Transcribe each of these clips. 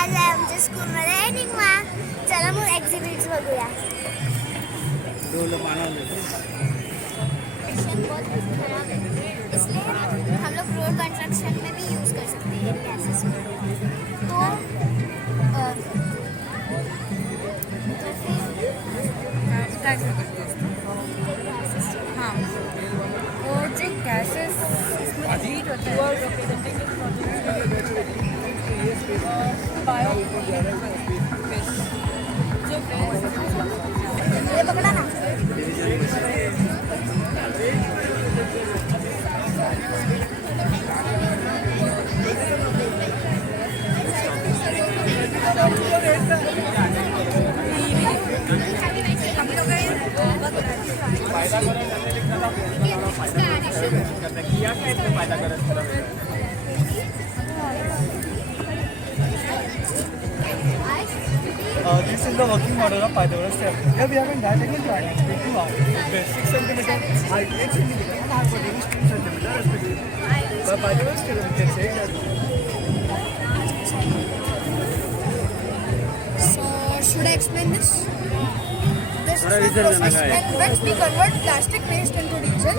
आज आहे आमच्या स्कूलमध्ये निघमा. चला मग एक्झिबिट्स बघूया. बहुत खराब है, इसलिए हम लोग रोड कंस्ट्रक्शन में भी यूज़ कर सकते हैं गैसेस को. हाँ, वो जो गैसेस हीट होता है ये पकड़ा ना. This is the working model of Pythagoras theorem. Here we have a diagonal triangle with two arcs with 6 cm height, 8 cm, and hypotenuse 2 cm respectively. By Pythagoras theorem, we can say that. So should I explain this? This is the process in which we convert plastic waste into diesel.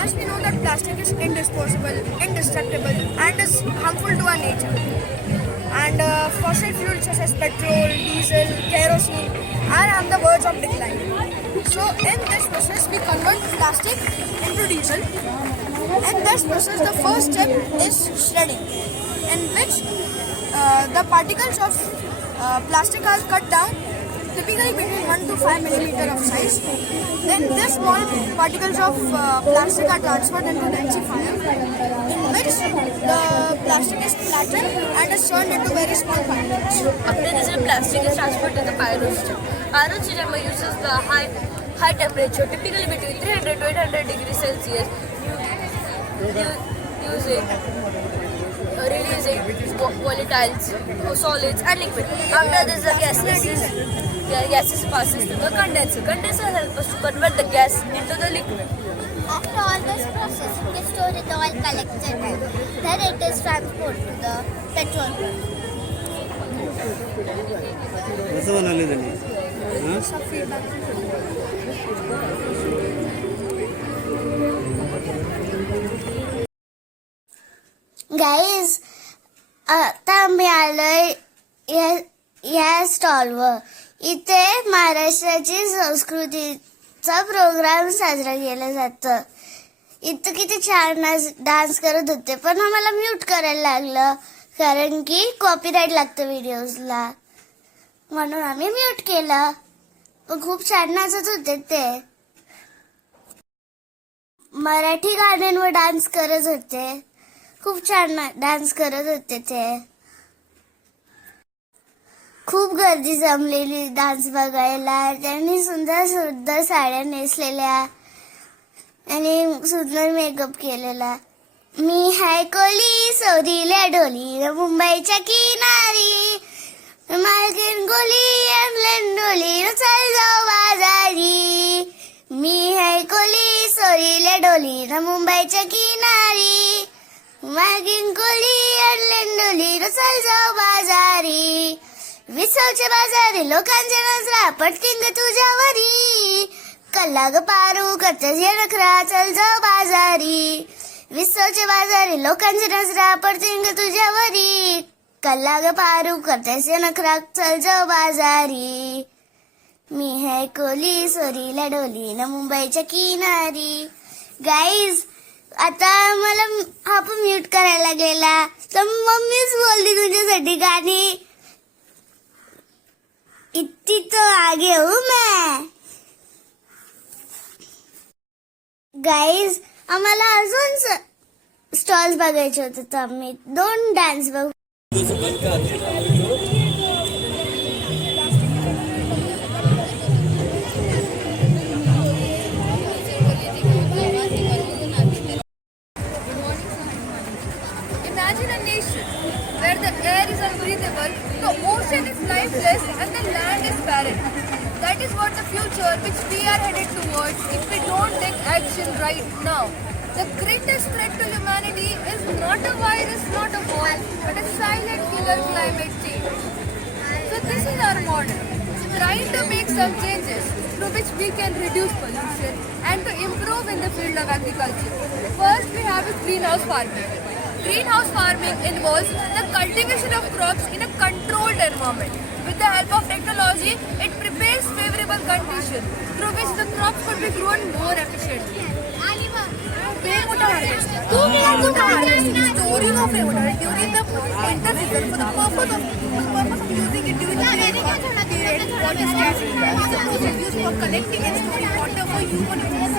As we know that plastic is indisposable, indestructible, and is harmful to our nature. And fossil fuels such as petrol, diesel, kerosene are on the verge of decline. So in this process we convert plastic into diesel. In this process the first step is shredding, in which the particles of plastic are cut down, typically between 1 to 5 millimeter of size. Then these small particles of plastic are transferred into the densifier, in which the plastic is flattened and is turned into very small particles. After this, the plastic is transferred to the pyro system. Pyro system uses the high temperature, typically between 300 to 800 degrees Celsius, releasing volatiles, solids, and liquid. After this, the gases passes to the condenser. Condenser helps us to convert the gas into the liquid. After all this process, the store is all collected and then it is transported to the petrol plant. कसं बनवले त्यांनी? Guys, आता आम्ही आलोय या स्टॉलवर. इथे महाराष्ट्राची संस्कृतीचा प्रोग्राम साजरा केला जातं. इथं किती छान डान्स करत होते, पण आम्हाला म्यूट करायला लागलं कारण की कॉपीराईट लागतं व्हिडिओजला, म्हणून आम्ही म्यूट केलं. पण खूप छान नाचत होते ते. मराठी गाण्यांवर डान्स करत होते. खूप छान डान्स करत होते ते. खूप गर्दी जमलेली डान्स बघायला. त्यांनी सुंदर सुंदर साड्या नेसलेल्या आणि सुंदर मेकअप केलेला. मी हाय कोली सोरील्या डोली मुंबईच्या किनारी, मालकीन गोली एमलेन डोली चल जाऊ बाजारी. मी हाय कोली सोरील्या डोली मुंबईच्या किनारी, मालकीन गोली एमलेन डोली चल जाऊ बाजारी. विसवच्या बाजारी लोकांच्या नजरा पटकिंग तुझ्यावरी, कल्ला ग पारू करतेस ये नखरा चल जाऊ बाजारी. विसवच्या बाजारी लोकांच्या नजरा पटकिंग तुझ्यावरी, कल्ला ग पारू करतेस ये नखरा चल जाऊ बाजारी. मी है कोली सोरीला डोली न मुंबईच्या किनारी. गाईज, आता मला हा पण म्यूट करायला गेला तर मम्मीच बोलली तुझ्यासाठी गाणी. इतनी तो आगे हूँ मैं. गाईज, आम्हाला अजून स्टॉल्स बघायचे होते तर आम्ही 2 डान्स बघू. Imagine a nation where the air is unbreathable, the ocean is lifeless, and the land is barren. That is what the future which we are headed towards if we don't take action right now. The greatest threat to humanity is Not a virus, not a war, but a silent killer, climate change. So this is our model, trying to make some changes through which we can reduce pollution and to improve in the field of agriculture. First we have is greenhouse farming. Greenhouse farming involves the cultivation of crops in a controlled environment. With the help of technology, it prepares favorable conditions through which the crops could be grown more efficiently. Storing of water during the winter season for the purpose of using it during the period, water scarcity is the process used for collecting and storing water for human use.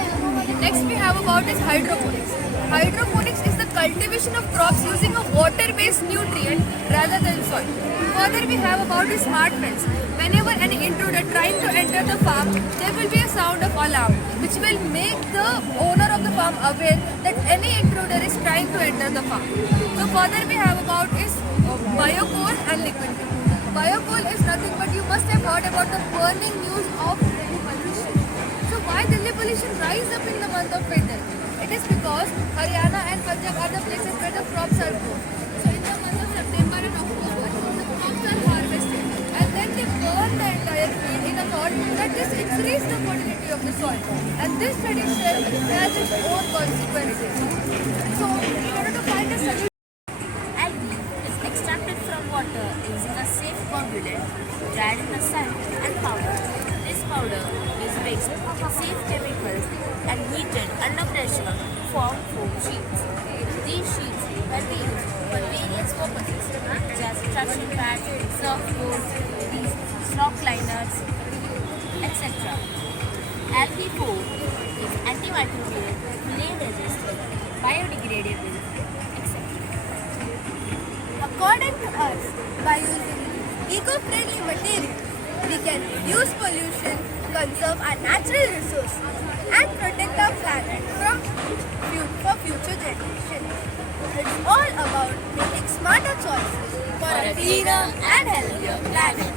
Next we have about is hydroponics. Hydroponics is the cultivation of crops using a water-based nutrient rather than soil. Further we have about is smart fence. Whenever an intruder trying to enter the farm, there will be a sound of alarm which will make the owner of the farm aware that any intruder is trying to enter the farm. So further we have about is biocoal and liquid fuel. Biocoal is nothing but you must have heard about the burning news of Delhi pollution. So why Delhi pollution rise up in the month of winter? It is because Haryana and Punjab are the places where the crops are grown. So in the month of September and October, the crops are harvested and then they burn the entire field in a thought that this increases the fertility of the soil. And this tradition has its own consequences. So in order to find a solution, Algae is extracted from water using a safe coagulant, dried in the sun and powder. This powder is mixed with safe chemicals and heated under pressure to form foam sheets. These sheets can be used for various purposes such as traction pads, surfboards, rock liners, etc. Algae foam is antimicrobial, flame resistant, biodegradable, etc. according to us, by using eco-friendly material, we can reduce pollution, conserve our natural resources, and protect our planet for future generations. It's all about making smarter choices for a cleaner and healthier planet.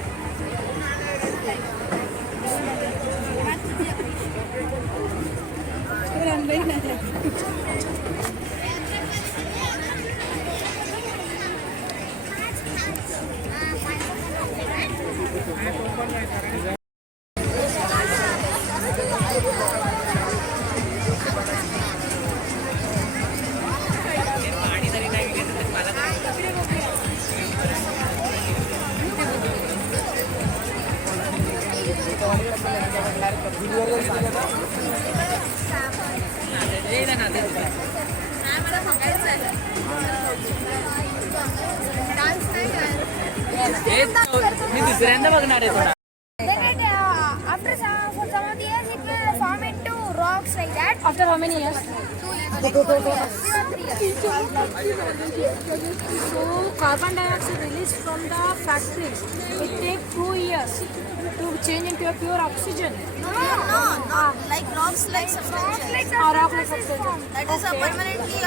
मी दुसऱ्यांदा बघणार आहे थोडा. Then after for some of the years it will form into rocks like that. After how many years? 2 years. So carbon dioxide released from the factories, it takes 2 years to change into a pure oxygen. No, like rocks like substances. Rock like substance. That is a permanently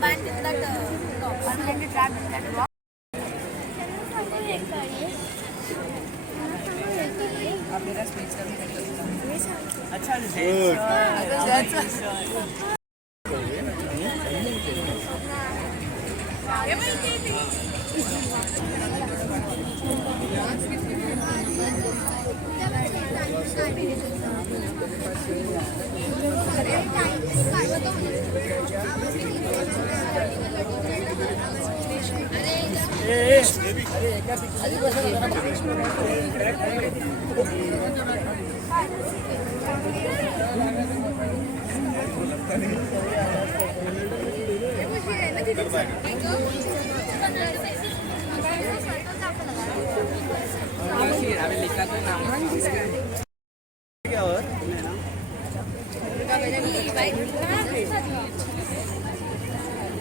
banned in that permanently trapped in that rock. अच्छा क्या और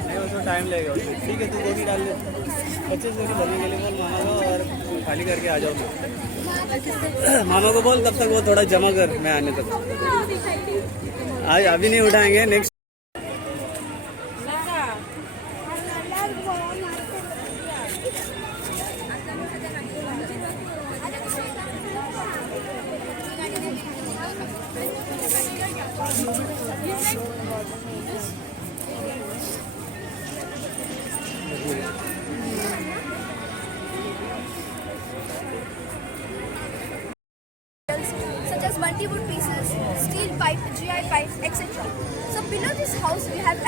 नहीं उसको time लगेगा उसमें। ठीक है तू गोभी डाल दे 25 गोभी भरने के लिए बोल मामा को और खाली करके आ जाओ मामा को बोल तब तक वो थोड़ा जमा कर मैं आने तक आज अभी नहीं उठाएंगे next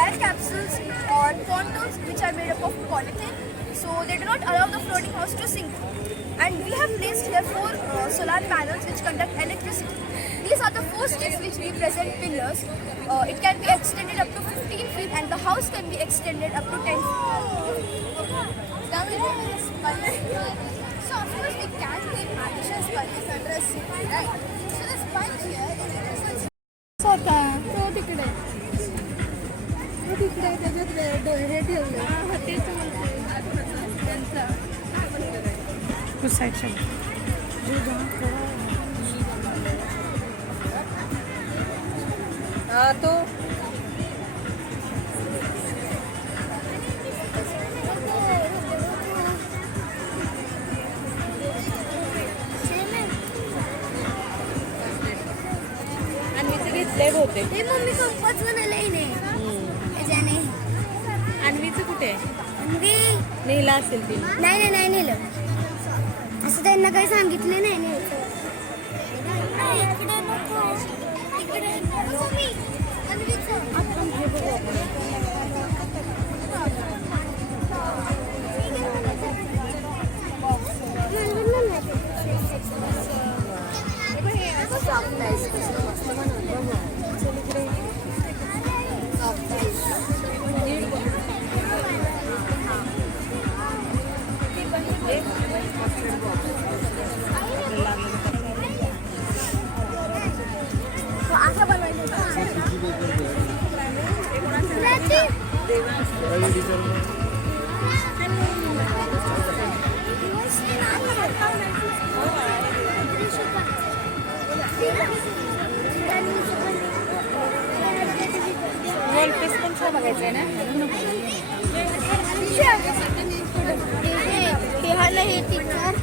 air capsules or pontoons which are made up of polythene, so they do not allow the floating house to sink. And we have placed here 4 solar panels which conduct electricity. These are the 4 sticks which represent pillars. It can be extended up to 15 feet and the house can be extended up to 10 feet. Now we go to the sponge. So of course we can't keep artificial sponges under a sink, right? So the sponge here is represents होता तो तिकडे त्याच्यात हे ठेवलं तो आणि मी घेतले होते ते मम्मी पप्पाच म्हणाले नाही त्याच्याने अन्वीचं कुठे मी नेला असेल ती नाही नेलं असं त्यांना काही सांगितलं नाही न्यायचं. इकडे नको इकडे आपण हे बघू आपण वॉलपेस पण छान बघायचं आहे ना हे टीचर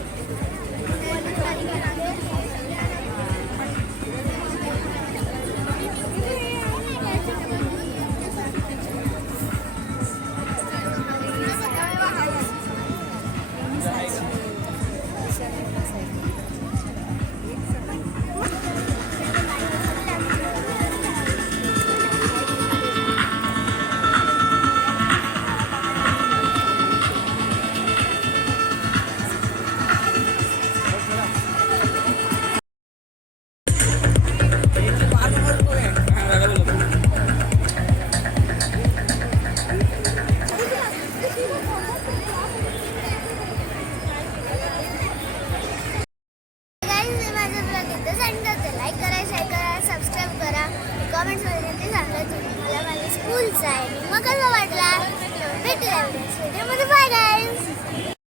कमेंट्समध्ये सांगा तुम्ही मला माझ्या स्कूलचा आहे मग कसं वाटला भेटूया व्हिडिओमध्ये. बाय.